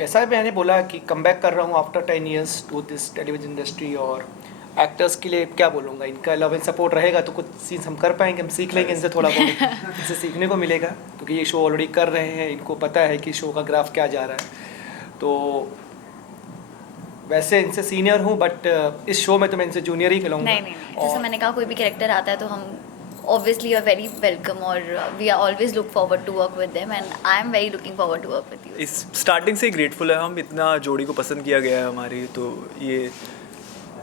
जैसा मैंने बोला कि कम बैक कर रहा हूँ after 10 years to this television industry, और एक्टर्स के लिए क्या बोलूँगा, इनका लव एंड सपोर्ट रहेगा तो कुछ सीन्स हम कर पाएंगे, हम सीख लेंगे इनसे थोड़ा बहुत इनसे सीखने को मिलेगा, क्योंकि ये शो ऑलरेडी कर रहे हैं, इनको पता है कि शो का ग्राफ क्या जा रहा है। तो वैसे इनसे सीनियर हूँ, बट इस शो में तो मैं इनसे जूनियर ही कहूँगा। नहीं, जैसे मैंने कहा, कोई भी कैरेक्टर आता है तो हम obviously are very welcome, और we are always look forward to work with them, and I am very looking forward to work with you. इस स्टार्टिंग से ही ग्रेटफुल है हम, इतना जोड़ी को पसंद किया गया है हमारी, तो ये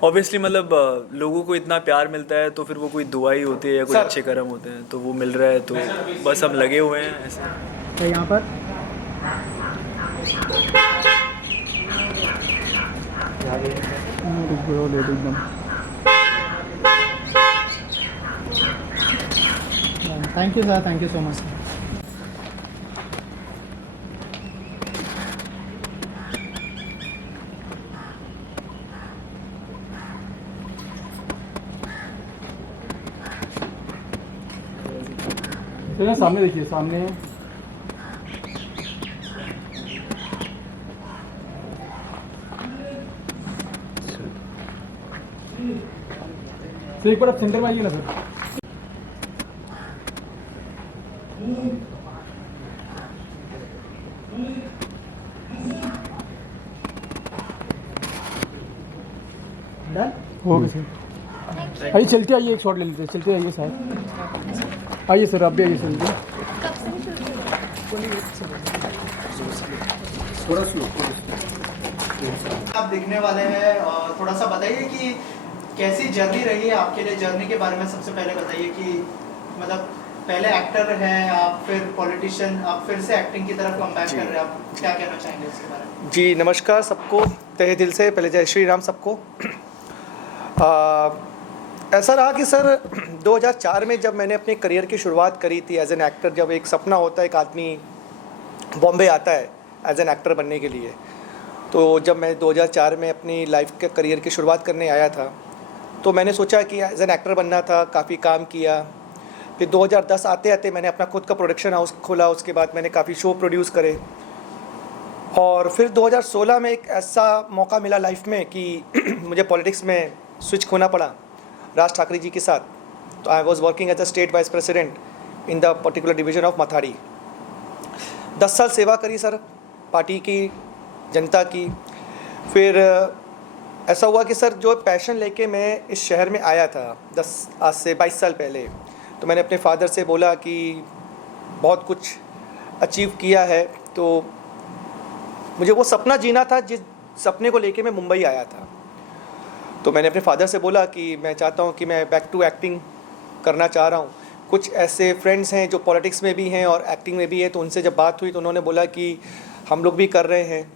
ऑब्वियसली मतलब लोगों को इतना प्यार मिलता है तो फिर वो कोई दुआ ही होती है या कोई अच्छे कर्म होते हैं, तो वो मिल रहा है, तो बस हम लगे हुए हैं ऐसे। तो यहाँ पर एकदम thank you sir, thank you so much. Sir सामने देखिए, सामने सर एक बार आप सेंटर में आइए ना सर। ओके सर, आइए चलते आइए, एक शॉट ले लेते हैं, चलते आइए सर, आइए सर, आप भी आइए सर। थोड़ा स्लो आप दिखने वाले हैं, और थोड़ा सा बताइए कि कैसी जर्नी रही है आपके लिए। जर्नी के बारे में सबसे पहले बताइए कि मतलब पहले एक्टर हैं आप, फिर पॉलिटिशियन, आप फिर से एक्टिंग की तरफ कम बैक कर रहे हैं, आप क्या कहना चाहेंगे इसके बारे में? जी नमस्कार सबको, तहे दिल से पहले जय श्री राम सबको। ऐसा रहा कि सर 2004 में जब मैंने अपने करियर की शुरुआत करी थी एज एन एक्टर, जब एक सपना होता है, एक आदमी बॉम्बे आता है एज एन एक्टर बनने के लिए, तो जब मैं 2004 में अपनी लाइफ के करियर की शुरुआत करने आया था तो मैंने सोचा कि एज एन एक्टर बनना था, काफ़ी काम किया। फिर 2010 आते आते मैंने अपना खुद का प्रोडक्शन हाउस खोला, उसके बाद मैंने काफ़ी शो प्रोड्यूस करे, और फिर 2016 में एक ऐसा मौका मिला लाइफ में कि मुझे पॉलिटिक्स में स्विच होना पड़ा राज ठाकरे जी के साथ। तो I was working as a state vice president in the particular division of Mathadi. 10 साल सेवा करी सर पार्टी की, जनता की। फिर ऐसा हुआ कि सर जो पैशन लेके मैं इस शहर में आया था आज से 22 साल पहले, तो मैंने अपने फादर से बोला कि बहुत कुछ अचीव किया है, तो मुझे वो सपना जीना था जिस सपने को लेके मैं मुंबई आया था। तो मैंने अपने फादर से बोला कि मैं चाहता हूँ कि मैं बैक टू एक्टिंग करना चाह रहा हूँ। कुछ ऐसे फ्रेंड्स हैं जो पॉलिटिक्स में भी हैं और एक्टिंग में भी है, तो उनसे जब बात हुई तो उन्होंने बोला कि हम लोग भी कर रहे हैं।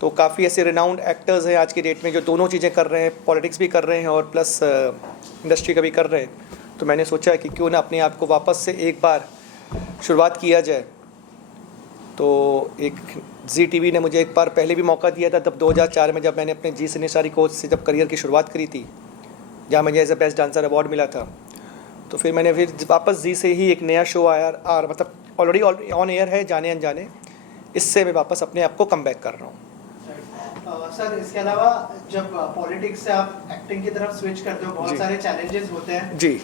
तो काफ़ी ऐसे रिनाउंड एक्टर्स हैं आज की डेट में जो दोनों चीज़ें कर रहे हैं, पॉलिटिक्स भी कर रहे हैं और प्लस इंडस्ट्री का भी कर रहे हैं। तो मैंने सोचा कि क्यों ना अपने आप को वापस से एक बार शुरुआत किया जाए। तो एक जी टीवी ने मुझे एक बार पहले भी मौका दिया था, तब 2004 में जब मैंने अपने जी सिनेसारी कोच से जब करियर की शुरुआत करी थी, जहाँ मुझे as a best dancer award मिला था। तो फिर मैंने वापस जी से ही एक नया शो आया, और मतलब ऑलरेडी ऑन एयर है, जाने अनजाने, इससे मैं वापस अपने आप को कम बैक कर रहा हूँ। सर इसके अलावा जब पॉलिटिक्स से आप एक्टिंग की तरफ स्विच करते हो, बहुत सारे चैलेंजेस होते हैं जी,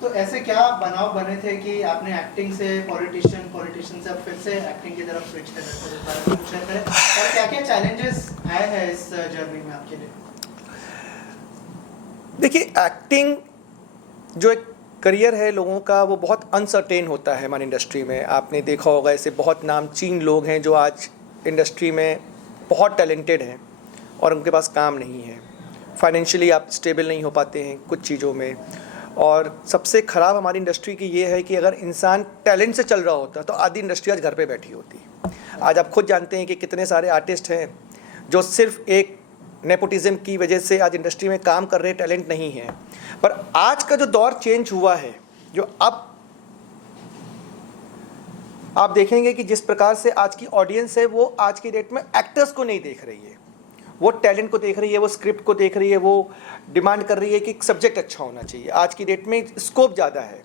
तो ऐसे क्या बनाव बने थे कि आपने एक्टिंग से पॉलिटिशियन से फिर से एक्टिंग की तरफ स्विच करना, और क्या क्या चैलेंजेस आए हैं इस जर्नी में आपके लिए? देखिए, एक्टिंग जो एक करियर है लोगों का, वो बहुत अनसर्टेन होता है हमारी इंडस्ट्री में। आपने देखा होगा ऐसे बहुत नामचीन लोग हैं जो आज इंडस्ट्री में बहुत टैलेंटेड हैं और उनके पास काम नहीं है, फाइनेंशियली आप स्टेबल नहीं हो पाते हैं कुछ चीज़ों में। और सबसे ख़राब हमारी इंडस्ट्री की ये है कि अगर इंसान टैलेंट से चल रहा होता तो आधी इंडस्ट्री आज घर पे बैठी होती। आज आप खुद जानते हैं कि कितने सारे आर्टिस्ट हैं जो सिर्फ एक नेपोटिज्म की वजह से आज इंडस्ट्री में काम कर रहे, टैलेंट नहीं है। पर आज का जो दौर चेंज हुआ है, जो अब आप देखेंगे कि जिस प्रकार से आज की ऑडियंस है वो आज की डेट में एक्टर्स को नहीं देख रही है, वो टैलेंट को देख रही है, वो स्क्रिप्ट को देख रही है, वो डिमांड कर रही है कि सब्जेक्ट अच्छा होना चाहिए। आज की डेट में स्कोप ज़्यादा है।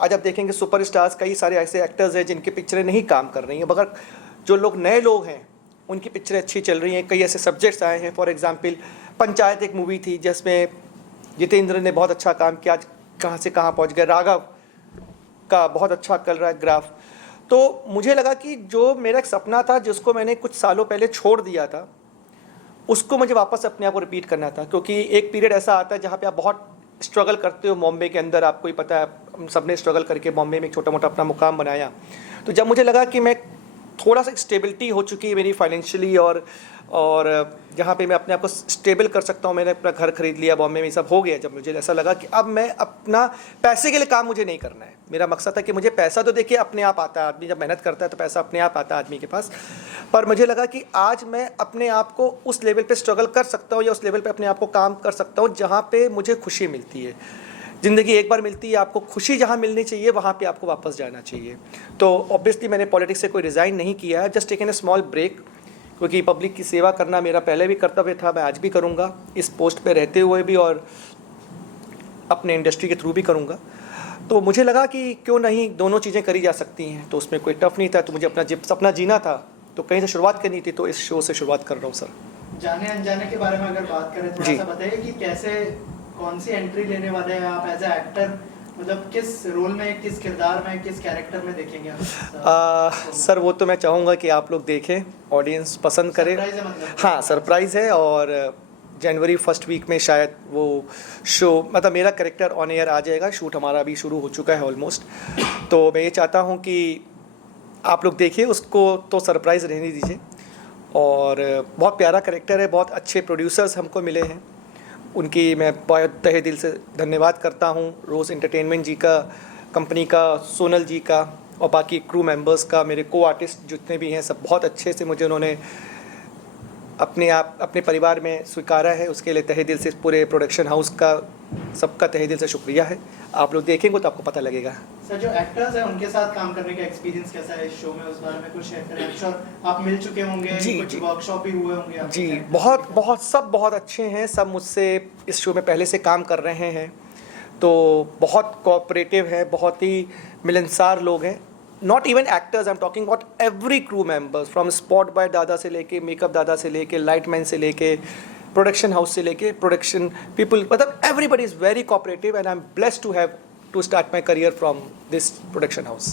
आज आप देखेंगे सुपरस्टार्स, कई सारे ऐसे एक्टर्स हैं जिनकी पिक्चरें नहीं काम कर रही हैं, मगर जो लोग नए लोग हैं उनकी पिक्चरें अच्छी चल रही हैं, कई ऐसे सब्जेक्ट्स आए हैं। फॉर एग्जांपल पंचायत एक मूवी थी जिसमें जितेंद्र ने बहुत अच्छा काम किया, आज कहाँ से कहाँ पहुँच गया। राघव का बहुत अच्छा चल रहा है ग्राफ। तो मुझे लगा कि जो मेरा एक सपना था जिसको मैंने कुछ सालों पहले छोड़ दिया था, उसको मुझे वापस अपने आप को रिपीट करना था। क्योंकि एक पीरियड ऐसा आता है जहाँ पे आप बहुत स्ट्रगल करते हो बॉम्बे के अंदर, आपको ही पता है, हम सब ने स्ट्रगल करके बॉम्बे में एक छोटा मोटा अपना मुकाम बनाया। तो जब मुझे लगा कि मैं थोड़ा सा स्टेबिलिटी हो चुकी है मेरी फाइनेंशियली, और जहाँ पे मैं अपने आप को स्टेबल कर सकता हूँ, मैंने अपना घर खरीद लिया बॉम्बे में, सब हो गया। जब मुझे ऐसा लगा कि अब मैं अपना पैसे के लिए काम मुझे नहीं करना है। मेरा मकसद था कि मुझे पैसा तो देखिए अपने आप आता है, आदमी जब मेहनत करता है तो पैसा अपने आप आता है आदमी के पास। पर मुझे लगा कि आज मैं अपने आप को उस लेवल पे स्ट्रगल कर सकता हूँ या उस लेवल पे अपने आप को काम कर सकता हूँ जहाँ पे मुझे खुशी मिलती है। ज़िंदगी एक बार मिलती है, आपको खुशी जहाँ मिलनी चाहिए वहाँ पे आपको वापस जाना चाहिए। तो ऑब्वियसली मैंने पॉलिटिक्स से कोई रिज़ाइन नहीं किया है, just taken a small break, क्योंकि पब्लिक की सेवा करना मेरा पहले भी कर्तव्य था, मैं आज भी करूँगा, इस पोस्ट पे रहते हुए भी और अपने इंडस्ट्री के थ्रू भी करूँगा। तो मुझे लगा कि क्यों नहीं दोनों चीज़ें करी जा सकती हैं, तो उसमें कोई टफ नहीं था। तो मुझे अपना सपना जीना था तो कहीं से शुरुआत करनी थी, तो इस शो से शुरुआत कर रहा हूँ सर। जाने अनजाने के बारे में अगर बात करें, थोड़ा जी। सा बताइए कि कैसे, कौन सी एंट्री लेने वाले हैं आप एज ए एक्टर, मतलब किस रोल में, किस किरदार में, किस कैरेक्टर में देखेंगे आप? सर वो तो मैं चाहूँगा कि आप लोग देखें, ऑडियंस पसंद करे। सरप्राइज है मतलब? हाँ सरप्राइज़ है, और जनवरी फर्स्ट वीक में शायद वो शो, मतलब मेरा कैरेक्टर ऑन एयर आ जाएगा। शूट हमारा अभी शुरू हो चुका है ऑलमोस्ट। तो मैं ये चाहता हूँ कि आप लोग देखिए उसको, तो सरप्राइज़ रहने दीजिए। और बहुत प्यारा कैरेक्टर है, बहुत अच्छे प्रोड्यूसर्स हमको मिले हैं, उनकी मैं बहुत तहे दिल से धन्यवाद करता हूँ। रोज़ एंटरटेनमेंट जी का, कंपनी का, सोनल जी का, और बाकी क्रू मेंबर्स का, मेरे को आर्टिस्ट जितने भी हैं सब बहुत अच्छे से मुझे उन्होंने अपने परिवार में स्वीकारा है। उसके लिए तहे दिल से पूरे प्रोडक्शन हाउस का सबका तहे दिल से शुक्रिया है। आप लोग देखेंगे तो आपको पता लगेगा। सर जो एक्टर्स हैं उनके साथ काम करने का एक्सपीरियंस कैसा है इस शो में, उस बारे में कुछ शेयर करें। श्योर आप मिल चुके होंगे, जी, कुछ जी। वर्कशॉप भी हुए होंगे आपके जी character बहुत के। बहुत सब बहुत अच्छे हैं, सब मुझसे इस शो में पहले से काम कर रहे हैं, तो बहुत कोऑपरेटिव है, बहुत ही मिलनसार लोग हैं। Not even actors, I am talking about every crew members, from spot boy दादा से लेके, मेकअप दादा से लेके, लाइटमैन से लेके, प्रोडक्शन हाउस से लेके, प्रोडक्शन पीपल, मतलब everybody is very cooperative and I am blessed to have to start my career from this production house.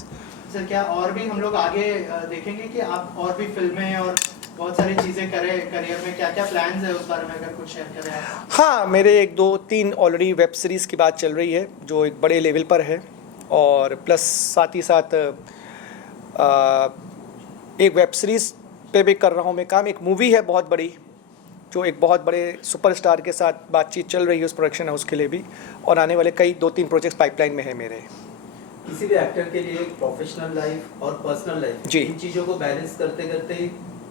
Sir क्या और भी हम लोग आगे देखेंगे कि आप और भी फिल्में और बहुत सारी चीज़ें करें करियर में, क्या क्या प्लान्स है उस बारे में अगर कुछ शेयर करें आप? हाँ, मेरे 1 2 3 ऑलरेडी वेब सीरीज़ की बात चल रही है जो एक बड़े लेवल पर है, और प्लस साथ ही साथ एक वेब सीरीज़ पे भी कर रहा हूँ मैं काम। एक मूवी है बहुत बड़ी जो एक बहुत बड़े सुपरस्टार के साथ बातचीत चल रही है उस प्रोडक्शन हाउस के लिए भी, और आने वाले कई 2 3 प्रोजेक्ट्स पाइपलाइन में है मेरे। किसी भी एक्टर के लिए प्रोफेशनल लाइफ और पर्सनल लाइफ, जी। इन चीज़ों को बैलेंस करते करते ही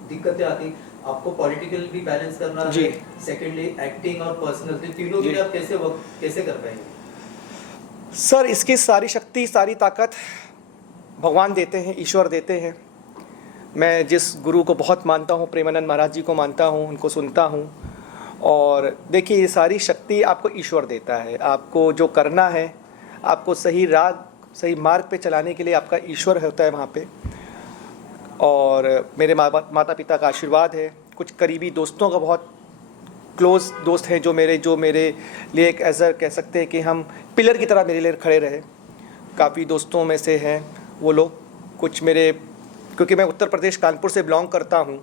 दिक्कतें आती। आपको पॉलिटिकल भी बैलेंस करना जी। है, सेकेंडली एक्टिंग और पर्सनल, तीनों के जी। लिए आप कैसे कर पाएंगे? सर इसकी सारी शक्ति, सारी ताकत भगवान देते हैं, ईश्वर देते हैं। मैं जिस गुरु को बहुत मानता हूँ, प्रेमानंद महाराज जी को मानता हूँ, उनको सुनता हूँ। और देखिए ये सारी शक्ति आपको ईश्वर देता है। आपको जो करना है, आपको सही राह, सही मार्ग पे चलाने के लिए आपका ईश्वर होता है वहाँ पे। और मेरे माता पिता का आशीर्वाद है, कुछ करीबी दोस्तों का, बहुत क्लोज़ दोस्त हैं जो मेरे लिए एक ऐसा कह सकते हैं कि हम पिलर की तरह मेरे लिए खड़े रहे। काफ़ी दोस्तों में से हैं वो लोग, कुछ मेरे, क्योंकि मैं उत्तर प्रदेश कानपुर से बिलोंग करता हूँ,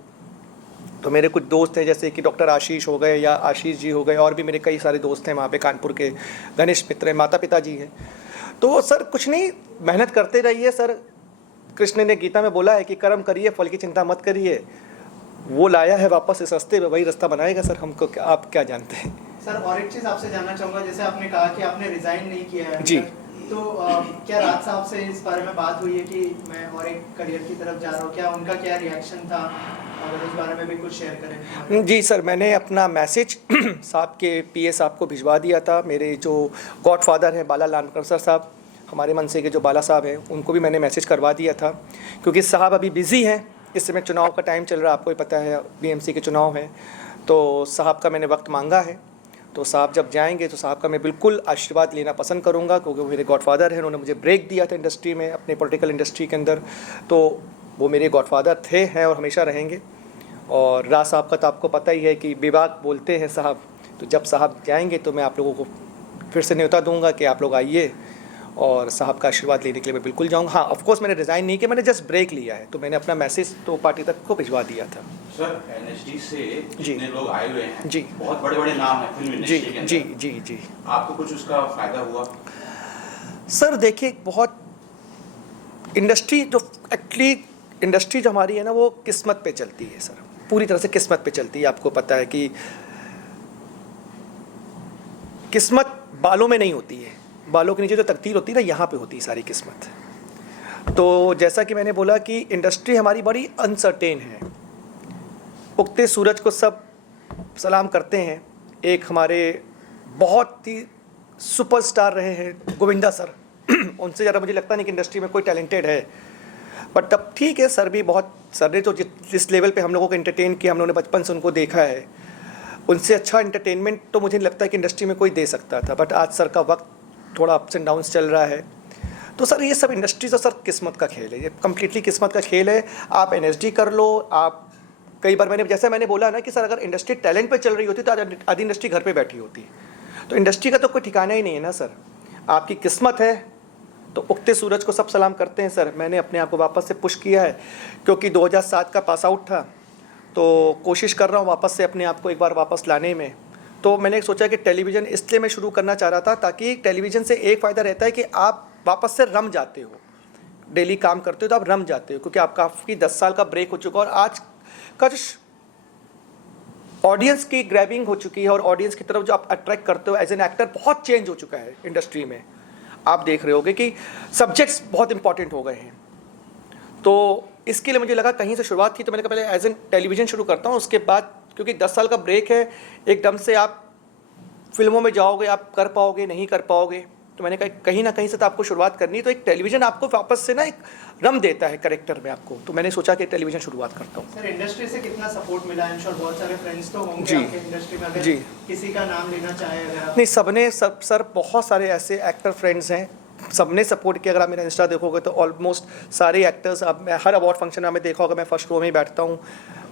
तो मेरे कुछ दोस्त हैं जैसे कि डॉक्टर आशीष हो गए या आशीष जी हो गए, और भी मेरे कई सारे दोस्त हैं वहाँ पे कानपुर के, गणेश मित्र हैं, माता पिता जी हैं। तो सर कुछ नहीं, मेहनत करते रहिए सर। कृष्ण ने गीता में बोला है कि कर्म करिए, फल की चिंता मत करिए। वो लाया है वापस इस रास्ते पे, वही रास्ता बनाएगा सर हमको। आप क्या जानते हैं? सर और एक चीज़ आपसे जानना चाहूँगा, जैसे आपने कहा कि आपने रिजाइन नहीं किया है जी। तो क्या राज साहब से इस बारे में बात हुई है कि मैं और एक करियर की तरफ जा रहा हूँ, क्या उनका क्या रिएक्शन था, अगर उस बारे में भी कुछ शेयर करें? जी सर, मैंने अपना मैसेज साहब के पीए साहब को भिजवा दिया था। मेरे जो गॉडफादर हैं बाला लानकर साहब, हमारे मनसे के जो बाला साहब हैं, उनको भी मैंने मैसेज करवा दिया था, क्योंकि साहब अभी बिज़ी हैं। इस समय चुनाव का टाइम चल रहा है, आपको ही पता है, बीएमसी के चुनाव हैं, तो साहब का मैंने वक्त मांगा है। तो साहब जब जाएंगे तो साहब का मैं बिल्कुल आशीर्वाद लेना पसंद करूंगा, क्योंकि वो मेरे गॉडफादर हैं। उन्होंने मुझे ब्रेक दिया था इंडस्ट्री में, अपने पॉलिटिकल इंडस्ट्री के अंदर, तो वो मेरे गॉडफादर थे, हैं और हमेशा रहेंगे। और राज साहब का तो आपको पता ही है कि विभाग बोलते हैं साहब, तो जब साहब जाएंगे तो मैं आप लोगों को फिर से न्योता दूंगा कि आप लोग आइए और साहब का आशीर्वाद लेने के लिए मैं बिल्कुल जाऊँगा। हाँ, ऑफकोर्स मैंने रिज़ाइन नहीं किया, मैंने जस्ट ब्रेक लिया है, तो मैंने अपना मैसेज तो पार्टी तक को भिजवा दिया था। सर एनएसडी से जी। जितने लोग आए हुए हैं जी। बहुत बड़े बड़े नाम हैं फिल्म जी इंडस्ट्री के अंदर। जी जी जी आपको कुछ उसका फायदा हुआ? सर देखिए, बहुत इंडस्ट्री जो एक्चुअली इंडस्ट्री जो हमारी है ना, वो किस्मत पे चलती है सर, पूरी तरह से किस्मत पे चलती है। आपको पता है कि किस्मत बालों में नहीं होती है, बालों के नीचे जो तकदीर होती है ना, यहाँ पे होती है सारी किस्मत। तो जैसा कि मैंने बोला कि इंडस्ट्री हमारी बड़ी अनसर्टेन है। उगते सूरज को सब सलाम करते हैं। एक हमारे बहुत ही सुपरस्टार रहे हैं गोविंदा सर, उनसे ज़्यादा मुझे लगता नहीं कि इंडस्ट्री में कोई टैलेंटेड है। बट तब ठीक है, सर भी बहुत, सर ने तो जिस लेवल पे हम लोगों को एंटरटेन किया, हम लोगों ने बचपन से उनको देखा है, उनसे अच्छा एंटरटेनमेंट तो मुझे नहीं लगता है कि इंडस्ट्री में कोई दे सकता था। बट आज सर का वक्त थोड़ा अप्स एंड डाउन्स चल रहा है, तो सर ये सब इंडस्ट्री तो सर किस्मत का खेल है, ये कम्प्लीटली किस्मत का खेल है। आप एनएसडी कर लो, आप कई बार मैंने बोला ना कि सर अगर इंडस्ट्री टैलेंट पे चल रही होती तो आज आधी इंडस्ट्री घर पे बैठी होती। तो इंडस्ट्री का तो कोई ठिकाना ही नहीं है ना सर, आपकी किस्मत है तो उगते सूरज को सब सलाम करते हैं सर। मैंने अपने आप को वापस से पुश किया है, क्योंकि 2007 का पास आउट था, तो कोशिश कर रहा हूँ वापस से अपने आप को एक बार वापस लाने में। तो मैंने सोचा कि टेलीविज़न इसलिए मैं शुरू करना चाह रहा था, ताकि टेलीविज़न से एक फ़ायदा रहता है कि आप वापस से रम जाते हो, डेली काम करते हो तो आप रम जाते हो, क्योंकि आपका काफ़ी 10 साल का ब्रेक हो चुका है और आज का जो ऑडियंस की ग्रैबिंग हो चुकी है और ऑडियंस की तरफ जो आप अट्रैक्ट करते हो एज एन एक्टर, बहुत चेंज हो चुका है इंडस्ट्री में। आप देख रहे होगे कि सब्जेक्ट्स बहुत इंपॉर्टेंट हो गए हैं। तो इसके लिए मुझे लगा कहीं से शुरुआत की, तो मैंने कहा पहले एज एन टेलीविज़न शुरू करता हूँ, उसके बाद क्योंकि 10 साल का ब्रेक है, एकदम से आप फिल्मों में जाओगे, आप कर पाओगे नहीं कर पाओगे। तो मैंने कहा कहीं ना कहीं से तो आपको शुरुआत करनी है, तो एक टेलीविज़न आपको वापस से ना एक रम देता है करेक्टर में आपको। तो मैंने सोचा कि टेलीविज़न शुरुआत करता हूँ। सर इंडस्ट्री से कितना सपोर्ट मिला? आई एम श्योर बहुत सारे फ्रेंड्स तो होंगे जी। आपके इंडस्ट्री में, अगर जी। किसी का नाम लेना चाहे अगर आप। नहीं, सर बहुत सारे ऐसे एक्टर फ्रेंड्स हैं, सबने सपोर्ट किया। अगर आप मेरा इंस्टा देखोगे तो ऑलमोस्ट सारे एक्टर्स, अब मैं हर अवार्ड फंक्शन में देखा होगा मैं फर्स्ट रो में ही बैठता हूँ,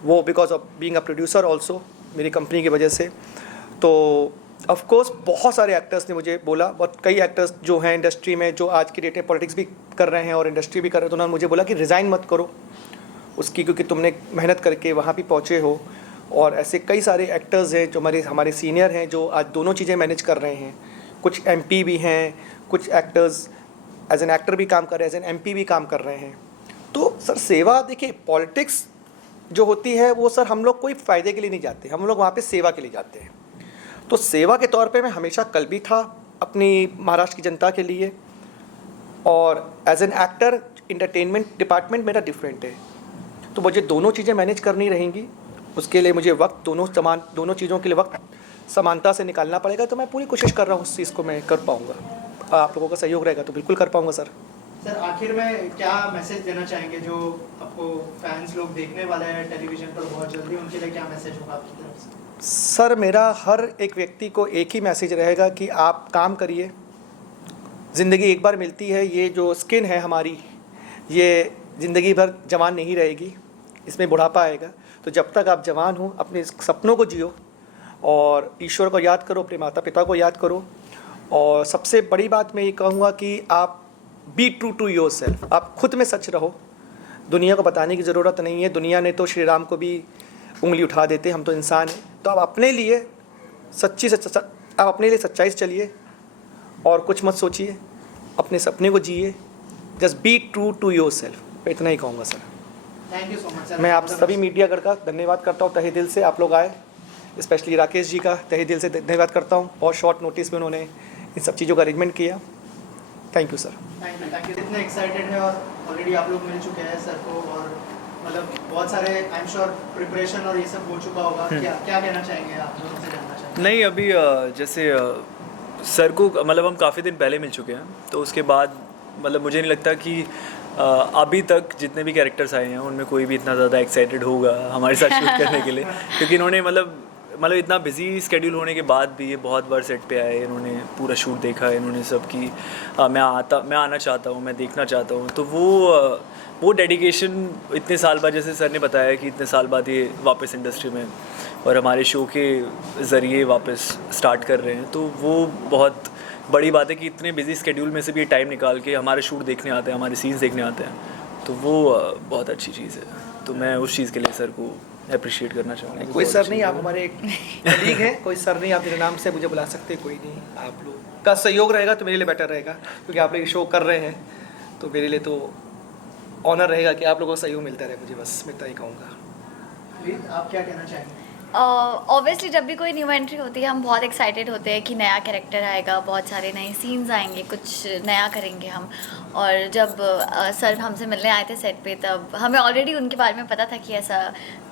वो because of being a producer also, मेरी कंपनी की वजह से। तो ऑफ कोर्स बहुत सारे एक्टर्स ने मुझे बोला, बहुत कई एक्टर्स जो हैं इंडस्ट्री में, जो आज की डेट में पॉलिटिक्स भी कर रहे हैं और इंडस्ट्री भी कर रहे हैं, तो उन्होंने मुझे बोला कि रिज़ाइन मत करो उसकी, क्योंकि तुमने मेहनत करके वहाँ भी पहुँचे हो। और ऐसे कई सारे एक्टर्स हैं जो हमारे सीनियर हैं, जो आज दोनों चीज़ें मैनेज कर रहे हैं। कुछ MP भी हैं, कुछ एक्टर्स एज एन एक्टर भी काम कर रहे हैं, एज एन MP भी काम कर रहे हैं। तो सर सेवा, देखिए पॉलिटिक्स जो होती है वो सर हम लोग कोई फ़ायदे के लिए नहीं जाते, हम लोग वहाँ पे सेवा के लिए जाते हैं। तो सेवा के तौर पे मैं हमेशा कल भी था अपनी महाराष्ट्र की जनता के लिए, और as an actor entertainment department मेरा डिफरेंट है, तो मुझे दोनों चीज़ें मैनेज करनी रहेंगी। उसके लिए मुझे वक्त दोनों चीज़ों के लिए वक्त समानता से निकालना पड़ेगा। तो मैं पूरी कोशिश कर रहा हूँ उस चीज़ को मैं कर पाऊँगा। आप लोगों का सहयोग रहेगा तो बिल्कुल कर पाऊँगा सर। सर आखिर में क्या मैसेज देना चाहेंगे जो आपको फैंस लोग देखने वाले हैं टेलीविजन पर बहुत जल्दी, उनके लिए क्या मैसेज होगा आपकी तरफ से? सर मेरा हर एक व्यक्ति को एक ही मैसेज रहेगा कि आप काम करिए, ज़िंदगी एक बार मिलती है, ये जो स्किन है हमारी ये ज़िंदगी भर जवान नहीं रहेगी, इसमें बुढ़ापा आएगा। तो जब तक आप जवान हो अपने सपनों को जियो और ईश्वर को याद करो, अपने माता पिता को याद करो। और सबसे बड़ी बात मैं ये कहूँगा कि आप be true to yourself, आप खुद में सच रहो। दुनिया को बताने की ज़रूरत नहीं है, दुनिया ने तो श्री राम को भी उंगली उठा देते, हम तो इंसान हैं। तो आप अपने लिए आप अपने लिए सच्चाई से चलिए और कुछ मत सोचिए, अपने सपने को जिए, just be true to yourself. मैं इतना ही कहूँगा sir. Thank you so much sir. मैं आप सभी मीडियागढ़ का धन्यवाद करता हूँ तहे दिल से, आप लोग आए, स्पेशली राकेश जी का तहे दिल से धन्यवाद करता हूँ। बहुत शॉर्ट नोटिस में उन्होंने इन सब चीज़ों का अरेंजमेंट किया। Thank you sir. Thank you. इतने एक्साइटेड है और ऑलरेडी आप लोग मिल चुके हैं सर को, और मतलब बहुत सारे आई एम श्योर प्रिपरेशन और ये सब हो चुका होगा। क्या कहना चाहेंगे आप, जो हमसे जानना चाहेंगे? नहीं, अभी जैसे सर को मतलब हम काफ़ी दिन पहले मिल चुके हैं, तो उसके बाद मतलब मुझे नहीं लगता कि अभी तक जितने भी कैरेक्टर्स आए हैं उनमें कोई भी इतना ज़्यादा एक्साइटेड होगा हमारे साथ शूट करने के लिए, क्योंकि इन्होंने मतलब इतना बिजी स्केड्यूल होने के बाद भी ये बहुत बार सेट पे आए, इन्होंने पूरा शूट देखा है, इन्होंने सब की मैं आना चाहता हूँ, मैं देखना चाहता हूँ। तो वो वो डेडिकेशन इतने साल बाद, जैसे सर ने बताया कि इतने साल बाद ये वापस इंडस्ट्री में और हमारे शो के ज़रिए वापस स्टार्ट कर रहे हैं, तो वो बहुत बड़ी बात है कि इतने बिजी स्केड्यूल में से भी ये टाइम निकाल के हमारे शूट देखने आते हैं, हमारे सीन्स देखने आते हैं, तो वो बहुत अच्छी चीज़ है। तो मैं उस चीज़ के लिए सर को अप्रिशिएट करना चाहूँगा। कोई सर नहीं, आप हमारे एक कलीग हैं, कोई सर नहीं, आप मेरे नाम से मुझे बुला सकते, कोई नहीं। आप लोग का सहयोग रहेगा तो मेरे लिए बेटर रहेगा, क्योंकि आप लोग शो कर रहे हैं, तो मेरे लिए तो ऑनर रहेगा कि आप लोगों का सहयोग मिलता रहे मुझे, बस मैं इतना ही कहूँगा। रीत, आप क्या कहना चाहेंगे? ऑब्वियसली जब भी कोई न्यू एंट्री होती है हम बहुत एक्साइटेड होते हैं कि नया कैरेक्टर आएगा, बहुत सारे नए सीन्स आएंगे, कुछ नया करेंगे हम। और जब सर हमसे मिलने आए थे सेट पे, तब हमें ऑलरेडी उनके बारे में पता था कि ऐसा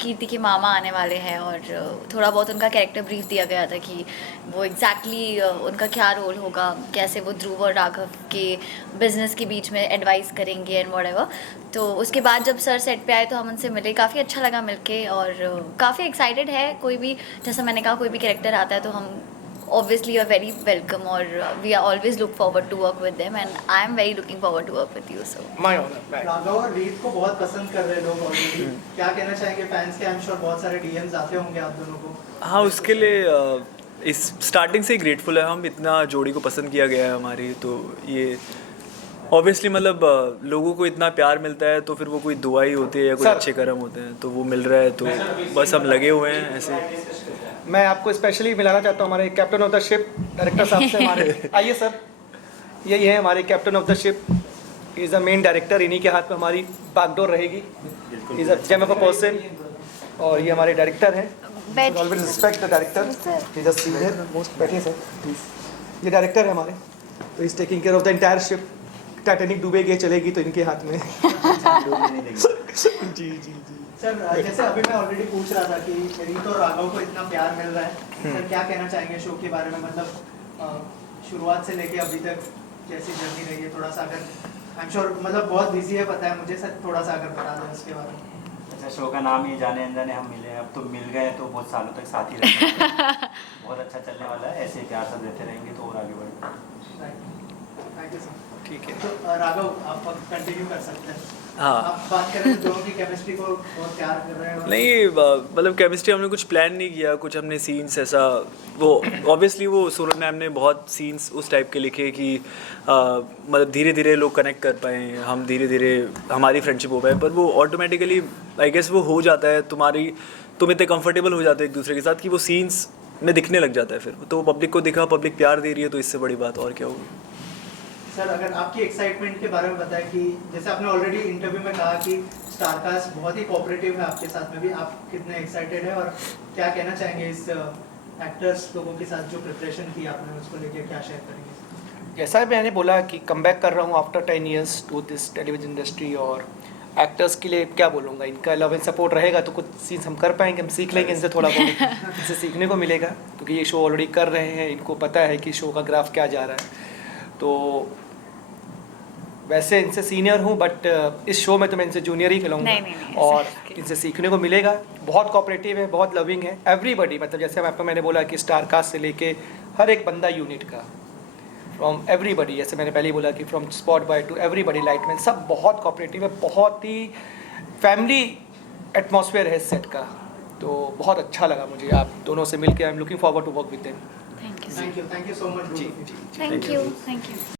कीर्ति के मामा आने वाले हैं, और थोड़ा बहुत उनका कैरेक्टर ब्रीफ दिया गया था कि वो एग्जैक्टली उनका क्या रोल होगा, कैसे वो ध्रुव और राघव के बिजनेस के बीच में एडवाइस करेंगे एंड व्हाटएवर। तो उसके बाद जब सर सेट पे आए तो हम उनसे मिले, काफ़ी अच्छा लगा मिलके, और काफ़ी एक्साइटेड है। कोई भी, जैसा मैंने कहा, कोई भी कैरेक्टर आता है तो हम obviously are very welcome, और we are always look forward to work with them, and I am very looking forward to work with you. So my honour. Raghav और रीत को बहुत पसंद कर रहे हैं लोग ऑलरेडी, क्या कहना चाहेंगे फैंस के? आई एम श्योर बहुत सारे डीएम्स आते होंगे आप दोनों को। हाँ, उसके लिए इस स्टार्टिंग से ही ग्रेटफुल है हम, इतना जोड़ी को पसंद किया गया है हमारी, तो ये ऑब्वियसली मतलब लोगों को इतना प्यार मिलता है तो फिर वो कोई दुआ ही होती है या कोई सर। अच्छे कर्म होते हैं, तो वो मिल रहा है, तो बस हम लगे हुए हैं ऐसे। मैं आपको स्पेशली मिलाना चाहता हूँ हमारे captain of the ship director साहब से। हमारे आइए सर, यही है हमारे captain of the ship, is the main director, इन्हीं के हाथ में हमारी बागडोर रहेगी। Is a gem of a person, और ये हमारे डायरेक्टर हैं। Always respect the director, is a senior most. बैठिए सर प्लीज। ये डायरेक्टर है हमारे, तो is taking care of the entire ship. Titanic डूबेगी, चलेगी तो इनके हाथ में। जी जी जी सर, जैसे अभी मैं ऑलरेडी पूछ रहा था कि रीत और राघव को इतना प्यार मिल रहा है, सर क्या कहना चाहेंगे शो के बारे में? मतलब शुरुआत से लेके अभी तक कैसी जर्नी रही है, थोड़ा सा अगर, आई एम श्योर मतलब बहुत बिजी है, पता है मुझे, सर थोड़ा सा अगर बता दें उसके बारे में। अच्छा, शो का नाम ही जाने अनजाने हम मिले, अब तो मिल गए तो बहुत सालों तक साथ ही रहेंगे। बहुत अच्छा चलने वाला है, ऐसे ही प्यार सब देते रहेंगे तो और आगे बढ़ेंगे। Thank you sir. ठीक है। तो राघव, आप कंटिन्यू कर सकते हैं। हाँ, आप बात करें तो दोनों की केमिस्ट्री को बहुत प्यार कर रहे हैं। नहीं मतलब केमिस्ट्री हमने कुछ प्लान नहीं किया, कुछ हमने सीन्स ऐसा, वो ऑब्वियसली वो सूरज मैम ने बहुत सीन्स उस टाइप के लिखे कि मतलब धीरे धीरे लोग कनेक्ट कर पाएँ, हम धीरे धीरे हमारी फ्रेंडशिप हो पाए, पर वो ऑटोमेटिकली आई गेस वो हो जाता है, तुम इतने कंफर्टेबल हो जाते हो एक दूसरे के साथ कि वो सीन्स में दिखने लग जाता है, फिर तो पब्लिक को दिखा, पब्लिक प्यार दे रही है, तो इससे बड़ी बात और क्या होगी। सर, अगर आपकी एक्साइटमेंट के बारे में बताएं कि जैसे आपने ऑलरेडी इंटरव्यू में कहा कि स्टारकास्ट बहुत ही कोऑपरेटिव है आपके साथ में भी, आप कितने एक्साइटेड है और क्या कहना चाहेंगे इस एक्टर्स लोगों के साथ जो प्रिपरेशन की आपने, उसको लेके क्या शेयर करेंगे? जैसा मैंने बोला कि कम बैक कर रहा हूँ after 10 years to this television industry, और एक्टर्स के लिए क्या बोलूँगा, इनका लव एंड सपोर्ट रहेगा तो कुछ सीन्स हम कर पाएंगे, हम सीख लेंगे इनसे, थोड़ा बहुत इनसे सीखने को मिलेगा, क्योंकि ये शो ऑलरेडी कर रहे हैं, इनको पता है कि शो का ग्राफ क्या जा रहा है। तो वैसे इनसे सीनियर हूँ, बट इस शो में तो मैं इनसे जूनियर ही खिलाऊंगा, नहीं, और इनसे सीखने को मिलेगा। बहुत कोऑपरेटिव है, बहुत लविंग है, एवरीबडी, मतलब जैसे आपको मैंने बोला कि स्टार कास्ट से लेके हर एक बंदा यूनिट का, फ्रॉम एवरीबडी, जैसे मैंने पहले ही बोला कि from spot boy to everybody lightman, सब बहुत कोऑपरेटिव है, बहुत ही फैमिली एटमॉस्फेयर है इस सेट का, तो बहुत अच्छा लगा मुझे आप दोनों से मिलकर। I am looking forward to work with them. Thank you, thank you so much. जी जी। Thank you.